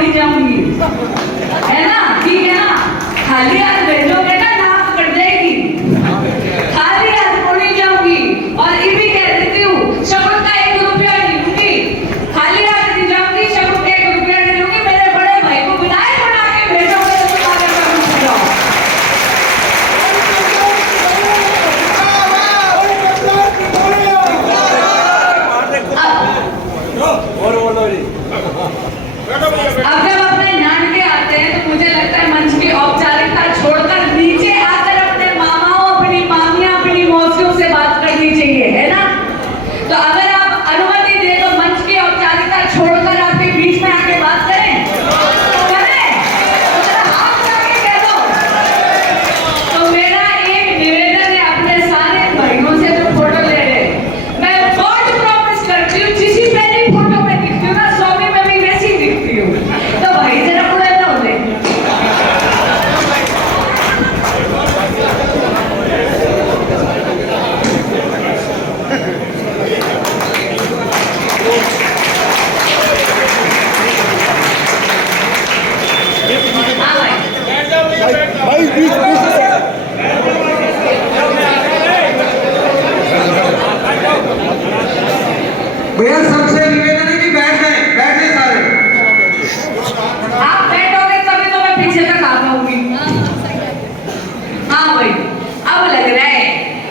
नहीं जाऊंगी, है ना? ठीक है ना? खाली हाथ भेजोगे ना नाक कट जाएगी, खाली हाथ को नहीं जाऊंगी। और ये भी कह देती हूँ, शपथ का 1 रुपया नहीं लूंगी, खाली हाथ नहीं जाऊंगी, शपथ का 1 रुपया नहीं लूंगी। मेरे बड़े भाई को विधायक बना के भेजोगे तो तुम्हारे पर जाओ। अब जब अपने नानके आते हैं तो मुझे लगता है मंच की औपचारिकता छोड़कर नीचे आकर अपने मामाओं, अपनी मामियां, अपनी मौसियों से बात करनी चाहिए, है ना? तो अगर आप अनुमति दे तो मंच की औपचारिकता छोड़कर आपके बीच में आके बात करें, तो करें, तो जरा हाथ उठा के कह दो। तो मेरा एक निवेदन है अपने सारे भाइयों से जो फोटो ले रहे हैं, मैं बहुत प्रॉमिस करती हूँ, जिसी पहली फोटो में दिखती हूँ ना, स्वामी में भी वैसी दिखती हूँ। तो भाई जरा पूरा ना हो जाए। भाई बीच भैया सबसे निवेदन है कि बैठ जाए सारे। आप बैठोगे तभी तो मैं पीछे तक आ पाऊंगी। हाँ भाई, अब लग रहा है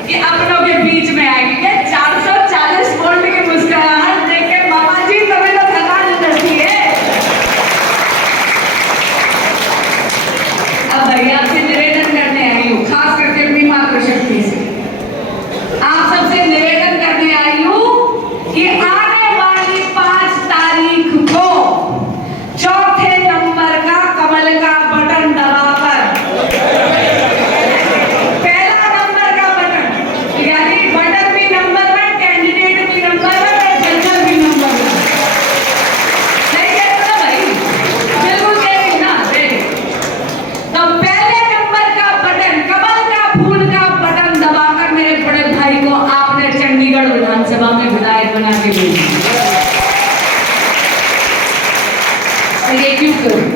कि अपनों के बीच में आएगी। क्या 440 वोल्ट की मुस्कुराहट देख के मामा जी तभी तो थकान उतरती है। अब भाई आपसे निवेदन करने आई हूँ, खास करके अपनी मातृशक्ति से आप सबसे निवेदन करने आई हूँ कि आने वाली 5 तारीख को 4थे नंबर का कमल का बटन दबाकर, पहला नंबर का बटन, यानी बटन भी नंबर 1, कैंडिडेट भी नंबर 1 और जनरल भी नंबर 1। सही कह रहे हो ना भाई? बिल्कुल कह रही ना? तो पहले नंबर का बटन, कमल का फूल का बटन दबाकर मेरे बड़े भाई को आपने चंडीगढ़ विधानसभा में विधायक बना के भेजा। ये क्यों करूं?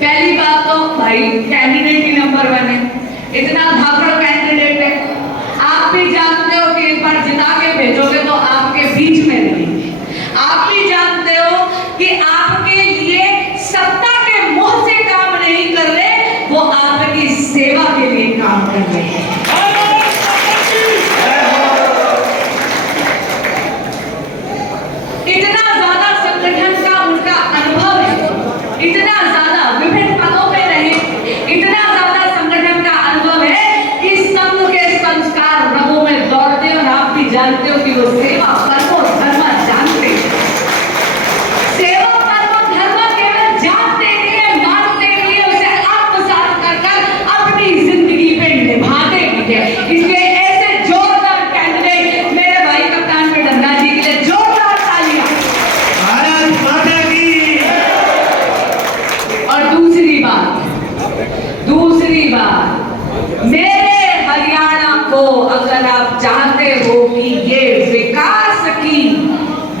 पहली बात तो भाई कैंडिडेट ही नंबर 1 है, इतना धाकड़ कैंडिडेट है। आप भी जानते हो कि एक बार जिता के भेजोगे तो आपके बीच में रहेंगे। आप भी जानते हो कि आपके लिए सत्ता के मोह से काम नहीं कर रहे, वो आपकी सेवा के लिए काम कर रहे हैं। इतना ज्यादा संगठन का उनका अनुभव है, इतना ज्यादा विभिन्न पदों पे रहे, इतना ज्यादा संगठन का अनुभव है कि संघ के संस्कार रगों में दौड़ते। और आप भी जानते हो कि वो सेवा परमो धर्म जानते हैं। सेवा परमो धर्म केवल जानते नहीं है, मानते नहीं है, उसे आत्मसात कर अपनी जिंदगी पे निभाते भी है। इसलिए ऐसे जोरदार कैंडिडेट मेरे भाई कप्तान पे डन्ना जी के लिए जोरदार तालियां। भारत माता की। और दूसरी बात, मेरे हरियाणा को अगर आप चाहते हो कि ये विकास की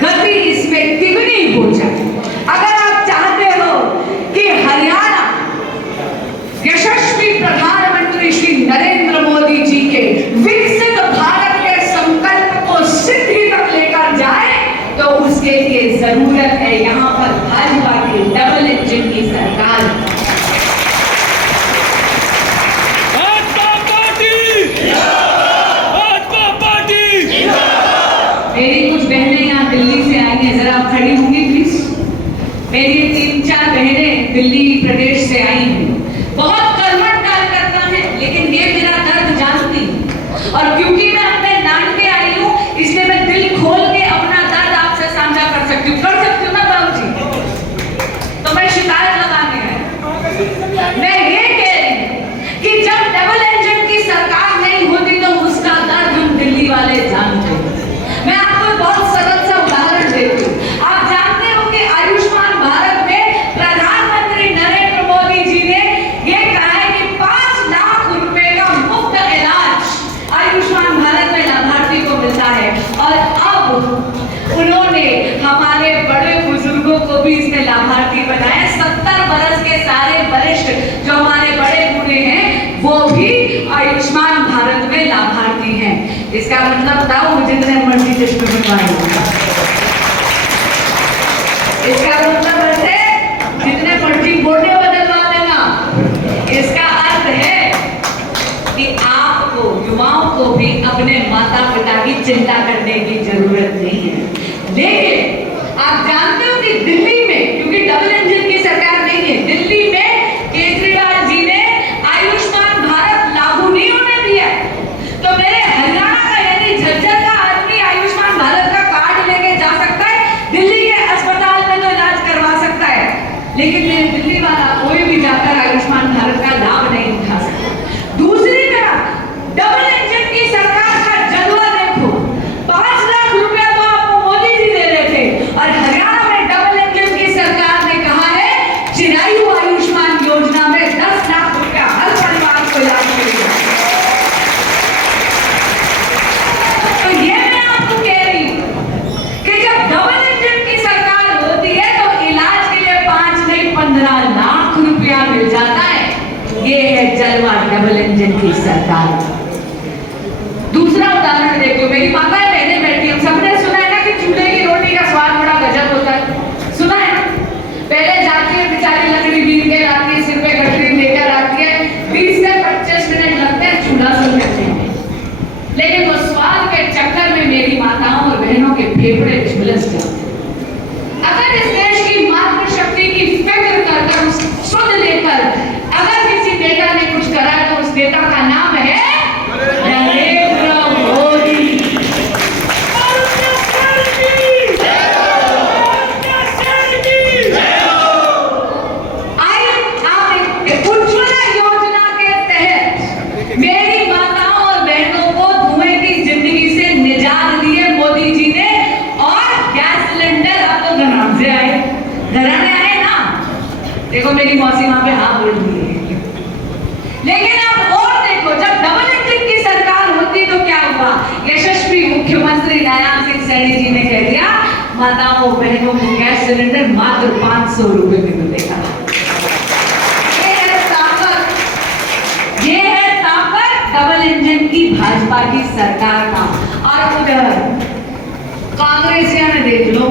गति इसमें तिगुनी हो जाए, अगर आप चाहते हो कि हरियाणा यशस्वी प्रधानमंत्री श्री नरेंद्र मोदी जी के विकसित भारत के संकल्प को सिद्धि तक लेकर जाए, तो उसके लिए जरूरत है यहाँ पर भाजपा की डबल इंजन की सरकार। मेरी कुछ बहनें यहाँ दिल्ली से आई हैं, जरा आप खड़ी होंगी प्लीज। मेरी 3-4 बहनें दिल्ली प्रदेश से आई हैं, बहुत कर्मठ कार्यकर्ता हैं, लेकिन ये मेरा दर्द जानती हैं। और क्योंकि मैं अपने नानके आई हूँ, इसलिए मैं दिल खोल के अपना दर्द आपसे साझा कर सकती हूँ ना बाबू जी? तो मैं शिकायत लगाने आई, मैं ये कह रही हूँ कि जब डबल इंजन की सरकार नहीं होती तो उसका दर्द हम दिल्ली वाले जानते हैं। मैं आपको बहुत सरल सा उदाहरण देती हूँ। आप जानते हो कि आयुष्मान भारत में प्रधानमंत्री नरेंद्र मोदी जी ने इसका मतलब था वो जितने मर्जी चश्मे में पाए, इसका मतलब है जितने मर्जी वोटें बदलवा देना। इसका अर्थ है कि आपको युवाओं को भी अपने माता पिता की चिंता करने की जरूरत नहीं है। लेकिन आप जानते हो कि दिल्ली में, क्योंकि डबल इंजन की सरकार नहीं है, दिल्ली में केजरीवाल जी ने आयुष्मान भारत लागू नहीं होने दिया। तो मेरे हरियाणा का यानी झज्जर का आदमी आयुष्मान भारत का कार्ड लेके जा सकता है, दिल्ली के अस्पताल में तो इलाज करवा सकता है, लेकिन मेरे दिल्ली वाला कोई भी जाकर आयुष्मान भारत का लाभ नहीं उठा सकता। दूसरी तरफ डबल इंजन की सरकार का जलवा देखो, 5 लाख रुपया तो आपको मोदी जी दे रहे थे, और हरियाणा में डबल इंजन की सरकार ने कहा है चिरायु आयुष्मान योजना में 10 लाख रुपया हर परिवार को इलाज मिलेगा। तो ये मैं आपको कह रही हूं कि जब डबल इंजन की सरकार होती है तो इलाज के लिए 5 नहीं 15 लाख रुपया मिल जाता है। ये है जलवा डबल इंजन की सरकार। दूसरा उदाहरण देखो, मेरी माताएं बहनें बैठी, हम सबने सुना है ना कि चूल्हे की रोटी का स्वाद बड़ा गजब होता है, सुना है ना? पहले जाती है बेचारी लकड़ी बीन के लाती है, सिर पे गठरी लेकर आती है, 20 से 25 मिनट लगते हैं चूल्हा सुन करते हैं, लेकिन वो स्वाद के चक्कर में मेरी माताओं और बहनों के फेफड़े झुलस जाते हैं। अगर इस देश की मातृशक्ति की फिक्र कर सुध लेकर अगर किसी नेता ने कुछ करा तो उस नेता का नाम है नरेंद्र मोदी। उज्ज्वला योजना के तहत मेरी माताओं और बहनों को धुएं की जिंदगी से निजात दिए मोदी जी ने, और गैस सिलेंडर अब तो घराने आए, घराने आए ना। देखो मेरी मौसी वहां पे हाँ बोल रही है। लेकिन अब और देखो, जब डबल इंजन की सरकार होती तो क्या हुआ? यशस्वी मुख्यमंत्री नारायण सिंह सैनी जी ने कह दिया माताओं बहनों को गैस सिलेंडर मात्र 500 रुपए में मिलेगा। ये है ताकत डबल इंजन की भाजपा की सरकार का। और उधर कांग्रेसिया ने देख लो,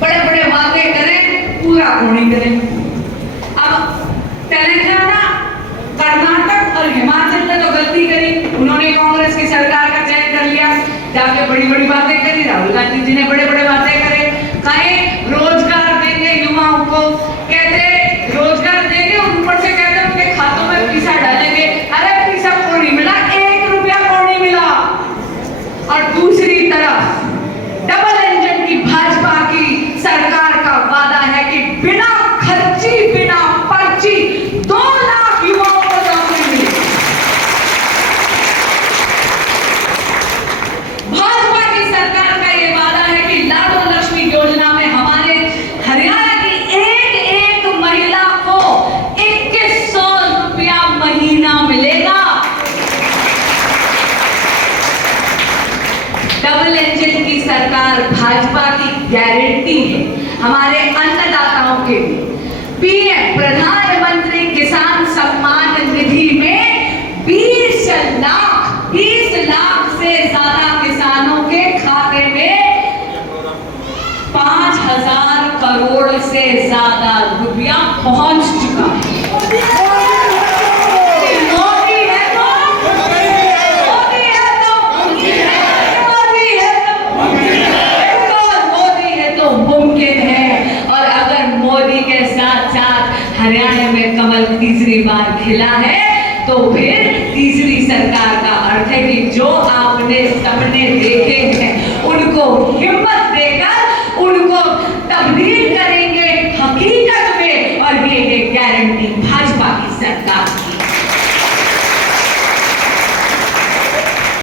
बड़े बड़े वादे करें, पूरा नहीं करें। अब तेलंगाना, कर्नाटक और हिमाचल ने तो गलती करी, उन्होंने कांग्रेस की सरकार का चयन कर लिया, जाके बड़ी बड़ी बातें करी। राहुल गांधी जी ने बड़े बड़े बातें करे, कहे रोजगार देंगे युवाओं को, कहते रोजगार देंगे, ऊपर से कहते उनके खातों में पैसा डालेंगे। अरे पैसा को नहीं मिला, 1 रुपया को नहीं मिला। और दूसरी तरफ डबल इंजन की भाजपा की सरकार का वादा है कि बिना खर्ची बिना पर्ची 2 लाख युवाओं को नौकरी मिलेगी। भाजपा की सरकार का ये वादा है कि लाडो लक्ष्मी योजना में हमारे हरियाणा की एक महिला को 2100 रुपया महीना मिलेगा। डबल इंजन की सरकार भाजपा की गारंटी है हमारे अन्नदाताओं के लिए। पीएम प्रधानमंत्री किसान सम्मान निधि में 20 लाख से ज्यादा किसानों के खाते में 5000 करोड़ से ज्यादा रुपया पहुंच चुका है। हरियाणा में कमल तीसरी बार खिला है तो फिर तीसरी सरकार का अर्थ है कि जो आपने सपने देखे हैं उनको हिम्मत